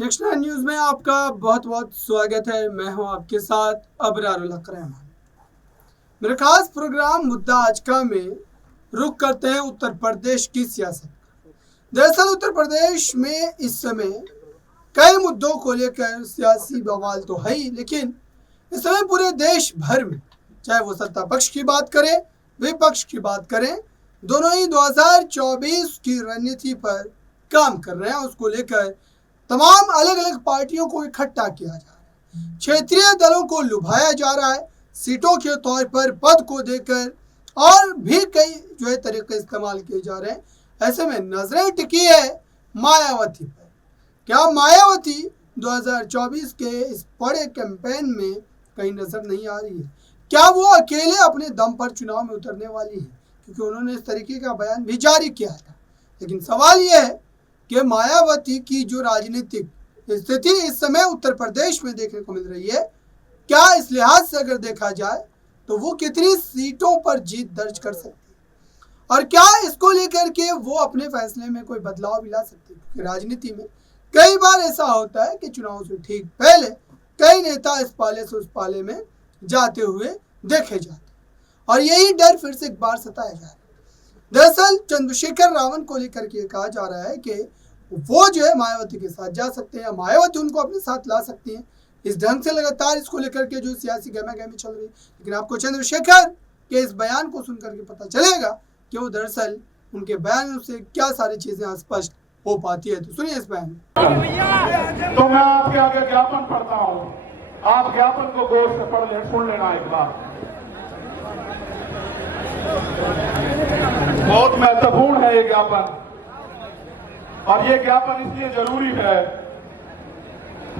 Next news में आपका बहुत बहुत स्वागत है। मैं हूं आपके साथ अबरारुल हक रहमान। मेरा खास प्रोग्राम मुद्दा आज का में रुख करते हैं उत्तर प्रदेश की सियासत। दरअसल उत्तर प्रदेश में इस समय कई मुद्दों को लेकर सियासी बवाल तो है ही, लेकिन इस समय पूरे देश भर में, चाहे वो सत्ता पक्ष की बात करें विपक्ष की बात करें, दोनों ही 2024 की रणनीति पर काम कर रहे हैं। उसको लेकर तमाम अलग अलग पार्टियों को इकट्ठा किया जा रहा है, क्षेत्रीय दलों को लुभाया जा रहा है, सीटों के तौर पर पद को देकर और भी कई तरीके इस्तेमाल किए जा रहे हैं। ऐसे में नजरें टिकी है मायावती पर। क्या मायावती 2024 के इस बड़े कैंपेन में कहीं नजर नहीं आ रही है? क्या वो अकेले अपने दम पर चुनाव में उतरने वाली है? क्योंकि उन्होंने इस तरीके का बयान भी जारी किया था। लेकिन सवाल यह है कि मायावती की जो राजनीतिक स्थिति इस समय उत्तर प्रदेश में देखने को मिल रही है, क्या इस लिहाज से अगर देखा जाए तो वो कितनी सीटों पर जीत दर्ज कर सकती है और क्या इसको लेकर के वो अपने फैसले में कोई बदलाव भी ला सकती है? क्योंकि राजनीति में कई बार ऐसा होता है कि चुनाव से ठीक पहले कई नेता इस पाले से उस पाले में जाते हुए देखे जाते और यही डर फिर से एक बार सताया जा रहा है। दरअसल चंद्रशेखर रावण को लेकर के कहा जा रहा है कि वो जो है मायावती के साथ जा सकते हैं, मायावती उनको अपने साथ ला सकती हैं। इस ढंग से लगातार इसको लेकर के जो सियासी गहमा-गहमी चल रही है, लेकिन आपको चंद्रशेखर के इस बयान को सुनकर के पता चलेगा कि वो दरअसल उनके बयान से क्या सारी चीजें स्पष्ट हो पाती है। तो सुनिए इस बयान। तो मैं आपके आगे ज्ञापन पढ़ता हूँ, आप ज्ञापन को गौर से पढ़ ले, सुन लेना एक बार। बहुत महत्वपूर्ण है ये ज्ञापन, और ये ज्ञापन इसलिए जरूरी है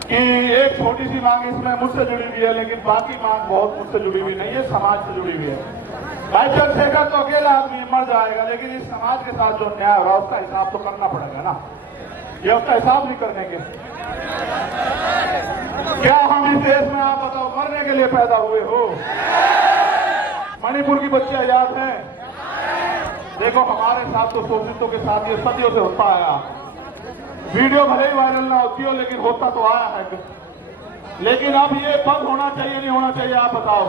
कि एक छोटी सी मांग इसमें मुझसे जुड़ी हुई है, लेकिन बाकी मांग बहुत मुझसे जुड़ी हुई नहीं है, समाज से जुड़ी हुई है। भाई चंद्रशेखर तो अकेला आदमी मर जाएगा, लेकिन इस समाज के साथ जो न्याय हो रहा है उसका हिसाब तो करना पड़ेगा ना। ये उसका हिसाब नहीं कर देंगे क्या? हम इस देश में, आप बताओ, मरने के लिए पैदा हुए हो? मणिपुर की बच्चियां याद है? देखो हमारे साथ तो शोषितों के साथ ये सदियों से होता आया। वीडियो भले ही वायरल ना होती हो, लेकिन होता तो आया है। लेकिन अब ये बंद होना चाहिए नहीं होना चाहिए, आप बताओ?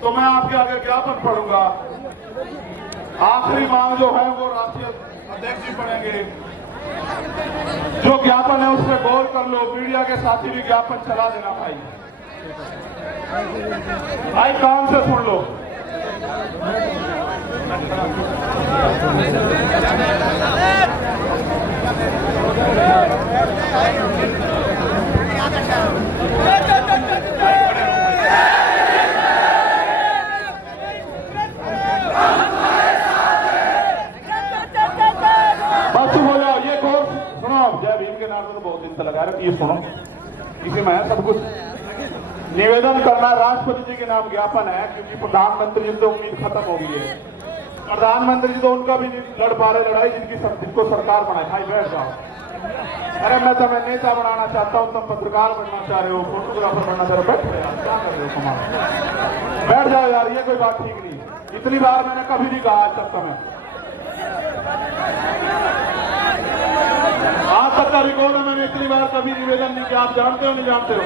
तो मैं आपके आगे ज्ञापन पढ़ूंगा। आखिरी मांग जो है वो राष्ट्रीय अध्यक्ष जी पढ़ेंगे। जो ज्ञापन है उसमें गौर कर लो, मीडिया के साथी भी ज्ञापन चला देना भाई। भाई कान से सुन लो। बस हो जाओ, ये कोर्स सुनो। जय भीम के नाम में तो बहुत दिन से लगा रहे, ये सुनो, इसी में है सब कुछ। निवेदन करना राष्ट्रपति जी के नाम ज्ञापन है, क्योंकि प्रधानमंत्री जी तो उम्मीद खत्म हो गई है। प्रधानमंत्री जी तो उनका भी लड़ पा रहे लड़ाई जिनको सरकार बनाए। भाई बैठ जाओ। अरे मैं तुम्हें नेता बनाना चाहता हूँ, तुम पत्रकार बनना चाह रहे हो, फोटोग्राफर बनना चाह रहे हो, बैठ यार, क्या कर रहे हो तुम्हारा? बैठ जाओ यार, ये कोई बात ठीक नहीं। इतनी बार मैंने कभी नहीं कहा आज तक तुम्हें। आज तक का रिकॉर्ड है, मैंने इतनी बार कभी निवेदन नहीं किया। आप जानते हो नहीं जानते हो?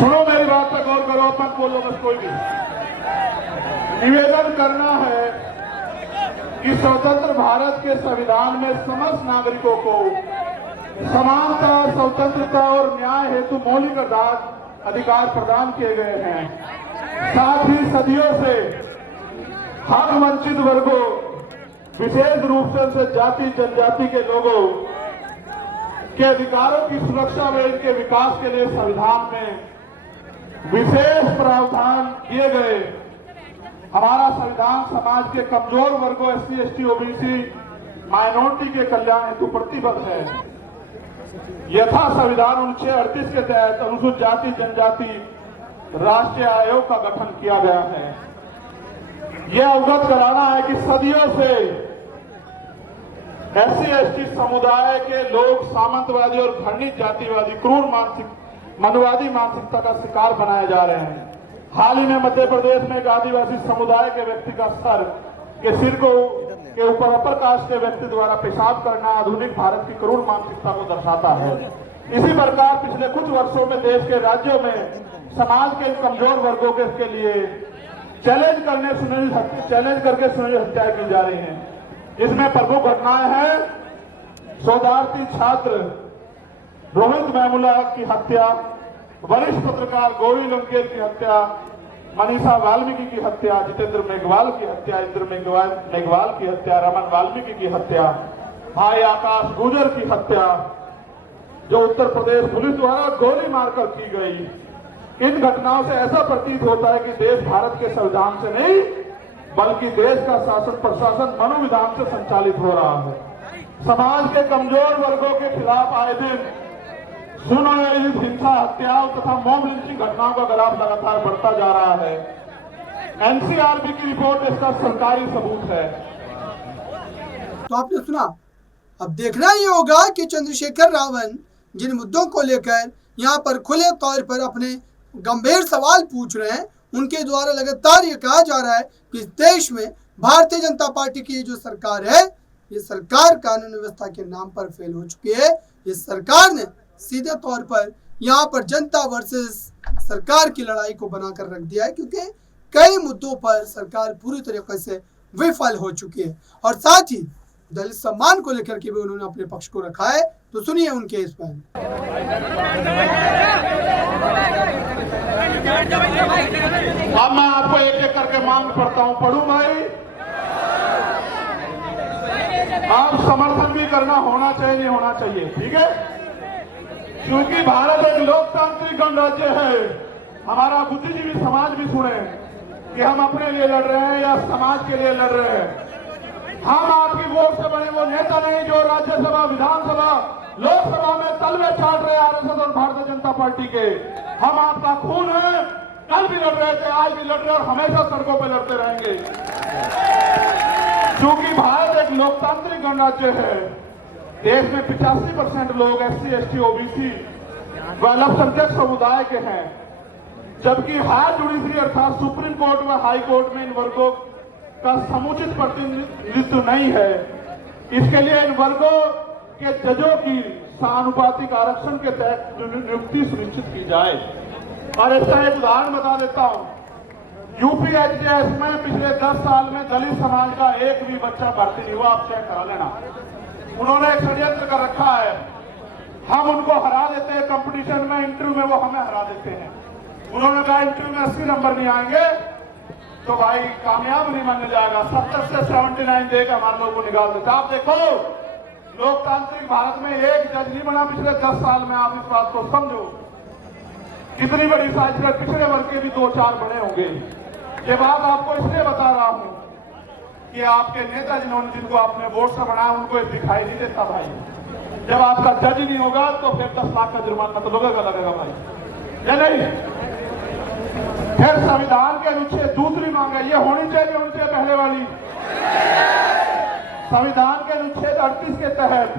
सुनो मेरी बात पर गौर करो, मत बोलो बस कोई भी। निवेदन करना है कि स्वतंत्र भारत के संविधान में समस्त नागरिकों को समानता, स्वतंत्रता और न्याय हेतु मौलिक अधिकार प्रदान किए गए हैं। साथ ही सदियों से हक वंचित वर्गों, विशेष रूप से जाति जनजाति के लोगों के अधिकारों की सुरक्षा व इनके विकास के लिए संविधान में विशेष प्रावधान किए गए। हमारा संविधान समाज के कमजोर वर्गों, SC, ST, OBC, माइनॉरिटी के कल्याण हेतु प्रतिबद्ध है। यथा संविधान अनुच्छेद 38 के तहत अनुसूचित जाति जनजाति राष्ट्रीय आयोग का गठन किया गया है। यह अवगत कराना है कि सदियों से SC, ST समुदाय के लोग सामंतवादी और खंडित जातिवादी, क्रूर मनुवादी मानसिकता का शिकार बनाए जा रहे हैं। हाल ही में मध्य प्रदेश में एक आदिवासी समुदाय के व्यक्ति का सिर को के ऊपर अपर कास्ट के व्यक्ति द्वारा पेशाब करना आधुनिक भारत की करुण मानसिकता को दर्शाता है। इसी प्रकार पिछले कुछ वर्षों में देश के राज्यों में समाज के कमजोर वर्गों के लिए चैलेंज करके सुनिश्चित हत्याएं की जा रही हैं। इसमें प्रमुख घटनाएं हैं शोधार्थी छात्र रोहित वेमुला की हत्या, वरिष्ठ पत्रकार गौरी लंकेर की हत्या, मनीषा वाल्मीकि की हत्या, जितेंद्र मेघवाल की हत्या, इंद्र मेघवाल की हत्या, रमन वाल्मीकि की हत्या, भाई आकाश गुजर की हत्या जो उत्तर प्रदेश पुलिस द्वारा गोली मारकर की गई। इन घटनाओं से ऐसा प्रतीत होता है कि देश भारत के संविधान से नहीं बल्कि देश का शासन प्रशासन मनोविधान से संचालित हो रहा है। समाज के कमजोर वर्गों के खिलाफ आए दिन सुनियोजित हिंसा, हत्याओं तथा मॉब लिंचिंग घटनाओं का ग्राफ लगातार बढ़ता जा रहा है। एनसीआरबी की रिपोर्ट इसका सरकारी सबूत है। तो आपने सुना, अब देखना ये होगा कि चंद्रशेखर रावण जिन मुद्दों को लेकर यहाँ पर खुले तौर पर अपने गंभीर सवाल पूछ रहे हैं, उनके द्वारा लगातार ये कहा जा रहा है कि इस देश में भारतीय जनता पार्टी की जो सरकार है, ये सरकार कानून व्यवस्था के नाम पर फेल हो चुकी है। इस सरकार ने सीधे तौर पर यहाँ पर जनता वर्सेस सरकार की लड़ाई को बनाकर रख दिया है, क्योंकि कई मुद्दों पर सरकार पूरी तरीके से विफल हो चुकी है। और साथ ही दलित सम्मान को लेकर के भी उन्होंने अपने पक्ष को रखा है। तो सुनिए उनके इस पर। अब मैं आपको एक एक करके मांग पढ़ता हूं, पढ़ू भाई। आप समर्थन भी करना होना चाहिए, नहीं होना चाहिए, ठीक है? क्योंकि भारत एक लोकतांत्रिक गणराज्य है। हमारा बुद्धिजीवी समाज भी सुने कि हम अपने लिए लड़ रहे हैं या समाज के लिए लड़ रहे हैं। हम आपकी वोट से बने वो नेता नहीं जो राज्यसभा, विधानसभा, लोकसभा में तलवे चाट रहे आरएसएस और भारतीय जनता पार्टी के। हम आपका खून है, कल भी लड़ रहे थे, आज भी लड़ रहे और हमेशा सड़कों पर लड़ते रहेंगे। क्योंकि भारत एक लोकतांत्रिक गणराज्य है। देश में 85% लोग SC, ST, OBC व अल्पसंख्यक समुदाय के हैं, जबकि हायर जुडिशरी अर्थात सुप्रीम कोर्ट व हाई कोर्ट में इन वर्गों का समुचित प्रतिनिधित्व नहीं है। इसके लिए इन वर्गों के जजों की समानुपातिक आरक्षण के तहत नियुक्ति सुनिश्चित की जाए। और इसका एक उदाहरण बता देता हूं। UPHS में पिछले 10 साल में दलित समाज का एक भी बच्चा भर्ती नहीं हुआ। आप चेक करा लेना। उन्होंने एक षड्यंत्र कर रखा है, हम उनको हरा देते हैं कंपटीशन में, इंटरव्यू में वो हमें हरा देते हैं। उन्होंने कहा इंटरव्यू में 80 नंबर नहीं आएंगे तो भाई कामयाब नहीं माना जाएगा, 70 से 79 देकर हमारे लोगों को निकाल देते। आप देखो, लोकतांत्रिक भारत में एक जज नहीं बना पिछले 10 साल में। आप इस बात को समझो, कितनी बड़ी साइज है। पिछड़े वर्ग के भी 2-4 बड़े होंगे। ये बात आपको इसलिए बता रहा हूं कि आपके नेता जिनको आपने वोट से बनाया उनको दिखाई नहीं देता भाई। जब आपका जज नहीं होगा तो फिर 10 लाख का जुर्माना तो लगेगा भाई, या नहीं? फिर संविधान के अनुच्छेद, दूसरी मांग है, ये होनी चाहिए पहले वाली। संविधान के अनुच्छेद 38 के तहत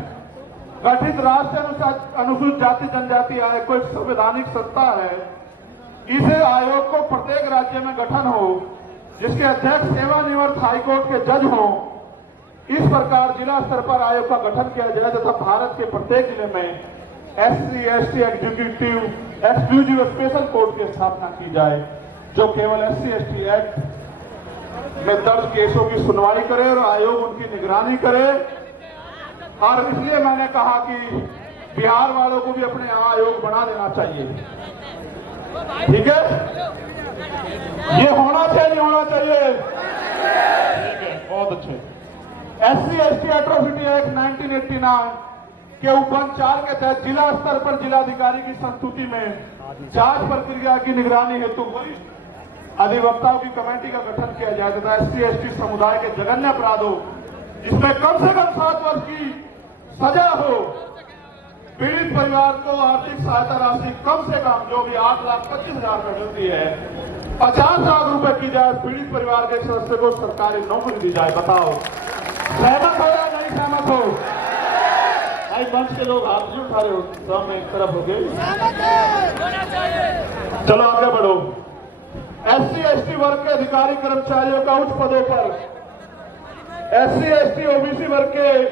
गठित राष्ट्रीय अनुसूचित जाति जनजाति आयोग को एक संवैधानिक सत्ता है। इस आयोग को प्रत्येक राज्य में गठन हो, जिसके अध्यक्ष सेवानिवृत्त हाईकोर्ट के जज हों। इस प्रकार जिला स्तर पर आयोग का गठन किया जाए तथा भारत के प्रत्येक जिले में SC, ST executive exclusive special court की स्थापना की जाए, जो केवल SC, ST एक्ट में दर्ज केसों की सुनवाई करे और आयोग उनकी निगरानी करे। और इसलिए मैंने कहा कि बिहार वालों को भी अपने यहाँ आयोग बना देना चाहिए, ठीक है? ये होना चाहिए, नहीं होना चाहिए? ठीक है, बहुत अच्छे। SC, ST एट्रोसिटी एक्ट 1989 के उपबंध 4 के तहत जिला स्तर पर जिलाधिकारी की संस्तुति में जांच प्रक्रिया की निगरानी हेतु वरिष्ठ अधिवक्ताओं की कमेटी का गठन किया जाए तथा SC, ST समुदाय के जघन्य अपराधों जिसमें कम से कम 7 वर्ष की सजा हो, पीड़ित परिवार को आर्थिक सहायता राशि कम से कम, जो भी 8,25,000 में मिलती है, 50 लाख रुपए की जाए। पीड़ित परिवार के सदस्य को सरकारी नौकरी दी जाए। बताओ, सहमत हो या नहीं सहमत हो? भाई मंच के लोग हाथ नहीं उठा रहे हो, सब में एक तरफ हो गए। चलो आगे बढ़ो। SC, ST वर्ग के अधिकारी कर्मचारियों का उच्च पदों पर SC ST OBC वर्ग के।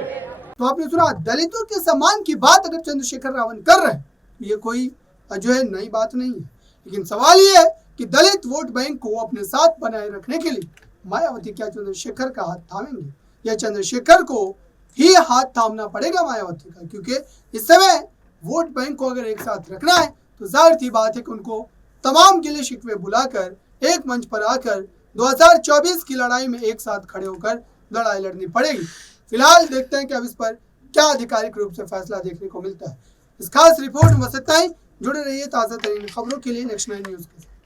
तो आपने सुना, दलितों के सम्मान की बात अगर चंद्रशेखर रावण कर रहे हैं, ये कोई जो है नई बात नहीं है। लेकिन सवाल ये है कि दलित वोट बैंक को अपने साथ बनाए रखने के लिए मायावती क्या चंद्रशेखर का हाथ थामेंगे, या चंद्रशेखर को ही हाथ थामना पड़ेगा मायावती का? क्योंकि इस समय वोट बैंक को अगर एक साथ रखना है तो जाहिर सी बात है कि उनको तमाम गिले शिकवे बुलाकर एक मंच पर आकर 2024 की लड़ाई में एक साथ खड़े होकर लड़ाई लड़नी पड़ेगी। फिलहाल देखते हैं कि अब इस पर क्या आधिकारिक रूप से फैसला देखने को मिलता है। इस खास रिपोर्ट में बस इतना ही। जुड़े रहिए ताज़ा तरीन खबरों के लिए नेक्स्ट 9 न्यूज़ के साथ।